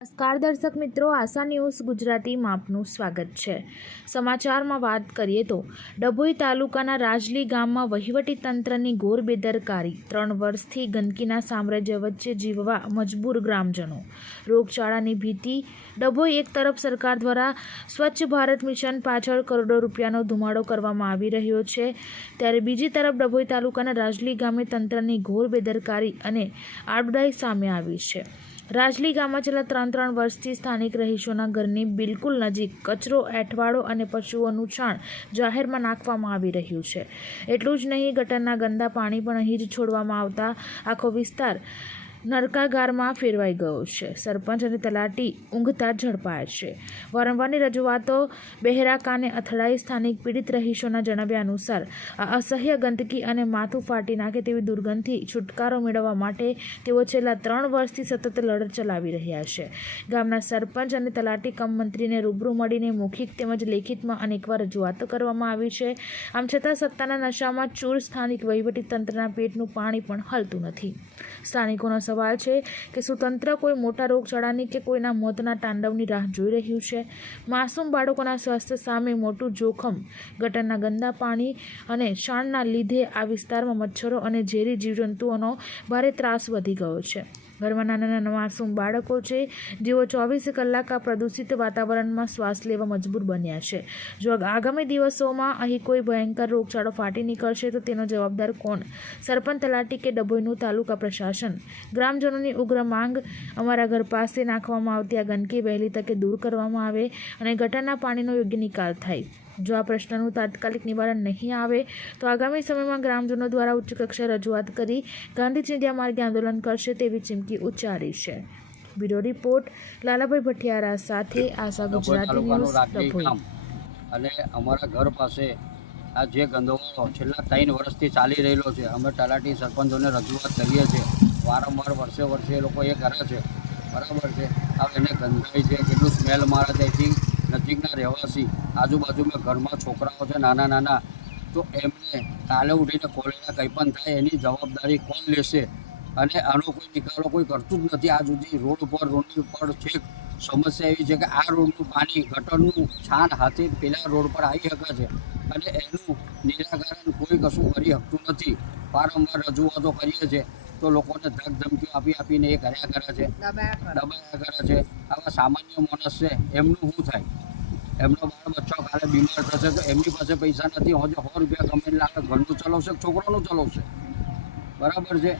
નમસ્કાર દર્શક મિત્રો, આશા ન્યૂઝ ગુજરાતીમાં આપનું સ્વાગત છે। સમાચારમાં વાત કરીએ તો ડભોઈ તાલુકાના રાજલી ગામમાં વહીવટી તંત્રની ઘોર બેદરકારી, 3 વર્ષથી ગંદકીના સામ્રાજ્ય વચ્ચે જીવવા મજબૂર ગ્રામજનો, રોગચાળાની ભીતિ। ડભોઈ એક તરફ સરકાર દ્વારા સ્વચ્છ ભારત મિશન પાછળ કરોડો રૂપિયાનો ધુમાડો કરવામાં આવી રહ્યો છે, ત્યારે બીજી તરફ ડભોઈ તાલુકાના રાજલી ગામે તંત્રની ઘોર બેદરકારી અને આડોડાઈ સામે આવી છે। રાજલી ગામમાં છેલ્લા 3 વર્ષથી સ્થાનિક રહીશોના ઘરની બિલકુલ નજીક કચરો, એઠવાડો અને પશુઓનું છાણ જાહેરમાં નાખવામાં આવી રહ્યું છે। એટલું જ નહીં, ગટરના ગંદા પાણી પણ અહીં જ છોડવામાં આવતા આખો વિસ્તાર નરકાગારમાં ફેરવાઈ ગયો છે। સરપંચ અને તલાટી ઊંઘતા ઝડપાયા છે। વારંવારની રજૂઆતો બહેરા કાને અથડાઈ સ્થાનિક પીડિત રહીશોના જણાવ્યા અનુસાર આ અસહ્ય ગંદકી અને માથું ફાટી નાખે તેવી દુર્ગંધથી છુટકારો મેળવવા માટે તેઓ છેલ્લા 3 વર્ષથી સતત લડત ચલાવી રહ્યા છે। ગામના સરપંચ અને તલાટી કમ મંત્રીને રૂબરૂ મળીને મૌખિક તેમજ લેખિતમાં અનેકવાર રજૂઆતો કરવામાં આવી છે। આમ છતાં સત્તાના નશામાં ચૂર સ્થાનિક વહીવટી તંત્રના પેટનું પાણી પણ હલતું નથી। સ્થાનિકોનો સવાલ છે કે શું તંત્ર કોઈ મોટા રોગચાળાની કે કોઈના મોતના તાંડવની રાહ જોઈ રહ્યું છે? માસૂમ બાળકોના સ્વાસ્થ્ય સામે મોટું જોખમ, ગટરના ગંદા પાણી અને છાણના લીધે આ વિસ્તારમાં મચ્છરો અને ઝેરી જીવજંતુઓનો ભારે ત્રાસ વધી ગયો છે। ઘરમાં નાના માસૂમ બાળકો છે, જેઓ 24 કલાક આ પ્રદૂષિત વાતાવરણમાં શ્વાસ લેવા મજબૂર બન્યા છે। જો આગામી દિવસોમાં અહીં કોઈ ભયંકર રોગચાળો ફાટી નીકળશે તો તેનો જવાબદાર કોણ? સરપંચ, તલાટી કે ડભોઈનું તાલુકા પ્રશાસન? ગ્રામજનોની ઉગ્ર માંગ, અમારા ઘર પાસે નાખવામાં આવતી આ ગંદકી વહેલી તકે દૂર કરવામાં આવે અને ગટરના પાણીનો યોગ્ય નિકાલ થાય। જો આ પ્રશ્નનું તાત્કાલિક નિવારણ નહીં આવે તો આગામી સમયમાં ગ્રામજનો દ્વારા ઉચ્ચ કક્ષાએ રજૂઆત કરી ગાંધી ચિંધ્યા માર્ગે આંદોલન કરશે તેવી ચીમકી ઉચ્ચારી છે। બ્યુરો રિપોર્ટ લાલાભાઈ ભટિયારા સાથે આશા ગુજરાતી ન્યૂઝ, ડભોઈ। અને અમારા ઘર પાસે આ જે ગંદોવાળો છેલ્લા 3 વર્ષથી ચાલી રહેલો છે, અમે તલાટી સરપંચોને રજૂઆત કરીએ છીએ, વારંવાર વર્ષે એ લોકો એ કરે છે, બરાબર છે। હવે એને ગંધાઈ છે, કેટલું સ્મેલ મારે છે, એથી નજીકના રહેવાસી આજુબાજુમાં ઘરમાં છોકરાઓ છે નાના, તો એમને કાલે ઉઠીને કોલેરા કંઈ પણ થાય એની જવાબદારી કોણ લેશે? અને આનો કોઈ નિકાલો કોઈ કરતું જ નથી। આ સુધી રોડની ઉપર છેક સમસ્યા એવી છે કે આ રોડનું પાણી, ગટરનું છાણ હાથે પેલા રોડ પર આવી શકે છે અને એનું નિરાકરણ કોઈ કશું કરી શકતું નથી। વારંવાર રજૂઆતો કરીએ છીએ તો લોકોને ધમકીઓ આપીને એ કર્યા કરે છે, દબાયા કરે છે। આવા સામાન્ય માણસ છે, એમનું શું થાય? એમનો બાળ બચ્ચો કાલે બીમાર થશે તો એમની પાસે પૈસા નથી, હજુ 100 રૂપિયા કમાઈને લાવે, ઘરનું ચલાવશે, છોકરાનું ચલાવશે, બરાબર છે?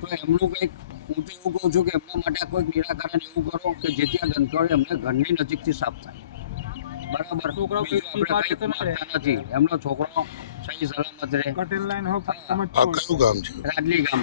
તો એમનું કંઈક, હું તો એવું કહું છું કે એમના માટે કોઈક નિરાકરણ એવું કરો કે જેથી આ ગંદકી એમને ઘરની નજીકથી સાફ થાય, બરાબર? નથી, એમનો છોકરો સહી સલામત રહે। કયું ગામ છે? રાજલી ગામ।